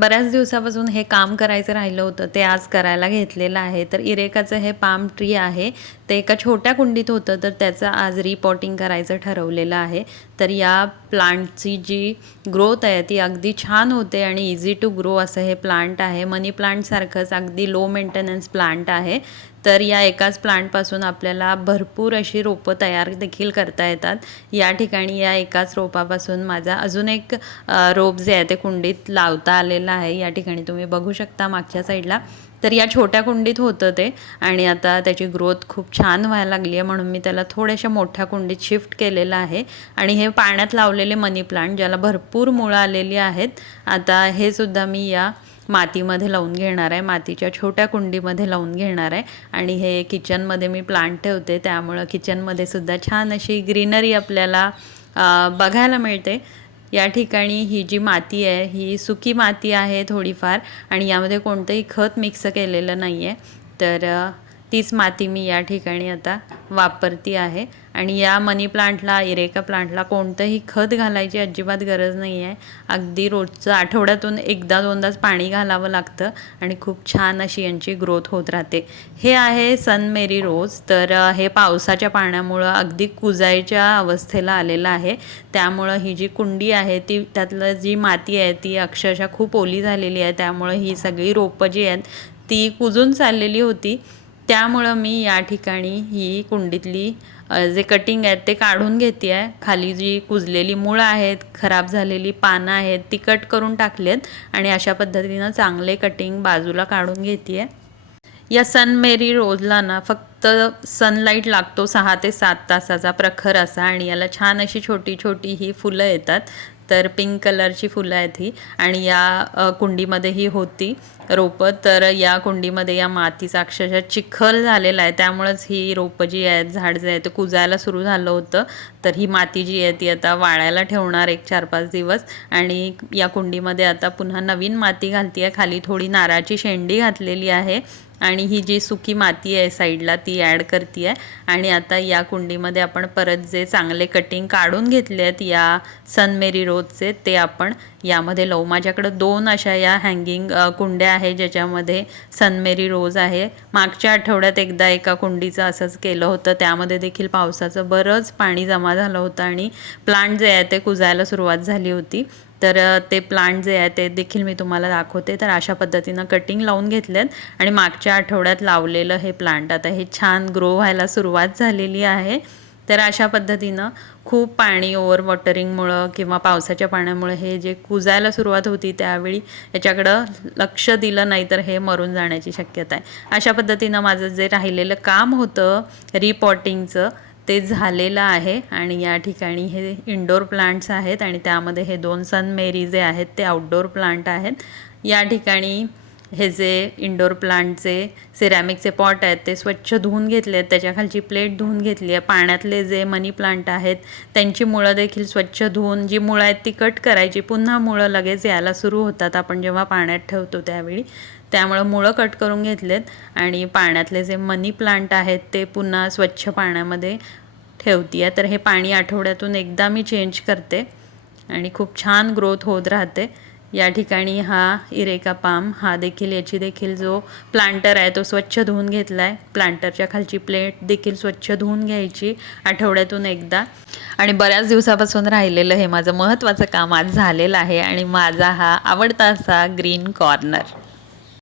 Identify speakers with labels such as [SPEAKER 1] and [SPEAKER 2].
[SPEAKER 1] बऱ्याच दिवसापासून हे काम करायचं राहिलं होतं ते आज करायला घेतलेलं आहे. तर इरेकाचं हे पाम ट्री आहे ते एका छोट्या कुंडीत होतं तर त्याचं आज रिपॉटिंग करायचं ठरवलेलं आहे. तर या प्लांटची जी ग्रोथ आहे ती अगदी छान होते आणि इझी टू ग्रो असं हे प्लांट आहे. मनी प्लांटसारखंच अगदी लो मेंटेनन्स प्लांट आहे. तर या एकाच प्लांटपासून आपल्याला भरपूर अशी रोपं तयार देखील करता येतात. या ठिकाणी या एकाच रोपापासून माझा अजून एक रोप जे आहे ते कुंडीत लावता आलेलं आहे. या ठिकाणी तुम्ही बघू शकता मागच्या साईडला. तर या छोट्या कुंडीत होतं ते आणि आता त्याची ग्रोथ खूप छान व्हायला लागली आहे म्हणून मी त्याला थोड्याशा मोठ्या कुंडीत शिफ्ट केलेलं आहे. आणि हे पाण्यात लावलेले मनी प्लांट ज्याला भरपूर मुळं आलेली आहेत. आता हे सुद्धा मी या मातीमध्ये लावून घेणार आहे मातीच्या छोट्या कुंडीमध्ये लावून घेणार आहे. आणि हे किचनमध्ये मी प्लांट ठेवते त्यामुळं किचनमध्ये सुद्धा छान अशी ग्रीनरी आपल्याला बघायला मिळते. या ठिकाणी ही जी माती आहे ही सुकी माती आहे थोडीफार. आणि यामध्ये कोणतंही खत मिक्स केलेलं नाही आहे तर तीच माती मी या ठिकाणी आता वापरती आहे. आणि या मनी प्लांटला इरेका प्लांटला कोणतंही खत घालायची अजिबात गरज नाही आहे अगदी रोजचं आठवड्यातून एकदा दोनदाच पाणी घालावं लागतं आणि खूप छान अशी यांची ग्रोथ होत राहते. हे आहे सन मेरी रोज. तर हे पावसाच्या पाण्यामुळं अगदी कुजायच्या अवस्थेला आलेलं आहे. त्यामुळं ही जी कुंडी आहे ती त्यातलं जी माती आहे ती अक्षरशः खूप ओली झालेली आहे. त्यामुळं ही सगळी रोपं जी आहेत ती कुजून चाललेली होती. त्यामुळं मी या ठिकाणी ही कुंडीतली जे कटिंग आहेत ते काढून घेते आहे खाली जी कुजलेली मुळं आहेत खराब झालेली पानं आहेत ती कट करून टाकली आहेत आणि अशा पद्धतीनं चांगले कटिंग बाजूला काढून घेते आहे या सन मेरी रोजला ना फक्त सनलाईट लागतो सहा ते सात तासाचा प्रखर असा आणि याला छान अशी छोटी छोटी ही फुलं येतात. तर पिंक कलरची फुलं आहेत ही आणि या कुंडीमध्ये ही होती रोपं. तर या कुंडीमध्ये या मातीचा अक्षरशः चिखल झालेला आहे. त्यामुळंच ही रोपं जी आहेत झाड जे आहे ते कुजायला सुरू झालं होतं. तर ही माती जी आहे ती आता वाळायला ठेवणार एक चार पाच दिवस. आणि या कुंडीमध्ये आता पुन्हा नवीन माती घालती आहे खाली थोडी नारळाची शेंडी घातलेली आहे. आणि ही जी सुकी माती आहे साईडला ती ॲड करते आहे आणि आता या कुंडीमध्ये आपण परत जे चांगले कटिंग काढून घेतले आहेत या सनमेरी रोजचे ते आपण यामध्ये लावू. माझ्याकडं दोन अशा या हँगिंग कुंड्या आहे ज्याच्यामध्ये सनमेरी रोज आहे. मागच्या आठवड्यात एकदा एका कुंडीचं असंच केलं होतं. त्यामध्ये देखील पावसाचं बरंच पाणी जमा झालं होतं आणि प्लांट जे आहे ते कुजायला सुरुवात झाली होती. तर ते प्लांट जे आहे ते देखील मी तुम्हाला दाखवते. तर अशा पद्धतीनं कटिंग लावून घेतलेत आणि मागच्या आठवड्यात लावलेलं हे प्लांट आता हे छान ग्रो व्हायला सुरुवात झालेली आहे. तर अशा पद्धतीनं खूप पाणी ओव्हर वॉटरिंगमुळं किंवा पावसाच्या पाण्यामुळे हे जे कुजायला सुरुवात होती त्यावेळी याच्याकडं लक्ष दिलं नाही तर हे मरून जाण्याची शक्यता आहे. अशा पद्धतीनं माझं जे राहिलेलं काम होतं रिपॉटिंगचं ते झालेलं आहे आणि या ठिकाणी हे इंडोर प्लांट्स आहेत आणि त्यामध्ये हे दोन सन मेरी जे आहेत ते आउटडोर प्लांट आहेत. या ठिकाणी हे जे इंडोर प्लांटचे सिरॅमिकचे पॉट आहेत ते स्वच्छ धुवून घेतले आहेत त्याच्याखालची प्लेट धुवून घेतली आहे. पाण्यातले जे मनी प्लांट आहेत त्यांची मुळं देखील स्वच्छ धुवून जी मुळं आहेत ती कट करायची. पुन्हा मुळं लगेच यायला सुरू होतात. आपण जेव्हा पाण्यात ठेवतो त्यावेळी त्यामुळं मुळं कट करून घेतलेत आणि पाण्यातले जे मनी प्लांट आहेत ते पुन्हा स्वच्छ पाण्यामध्ये ठेवते आहे तर हे पाणी आठवड्यातून एकदा मी चेंज करते आणि खूप छान ग्रोथ होत राहते. या ठिकाणी हा इरेका पाम हा देखील याची देखील जो प्लांटर आहे तो स्वच्छ धुवून घेतला आहे प्लांटरच्या खालची प्लेट देखील स्वच्छ धुवून घ्यायची आठवड्यातून एकदा. आणि बऱ्याच दिवसापासून राहिलेलं हे माझं महत्त्वाचं काम आज झालेलं आहे आणि माझा हा आवडता असा ग्रीन कॉर्नर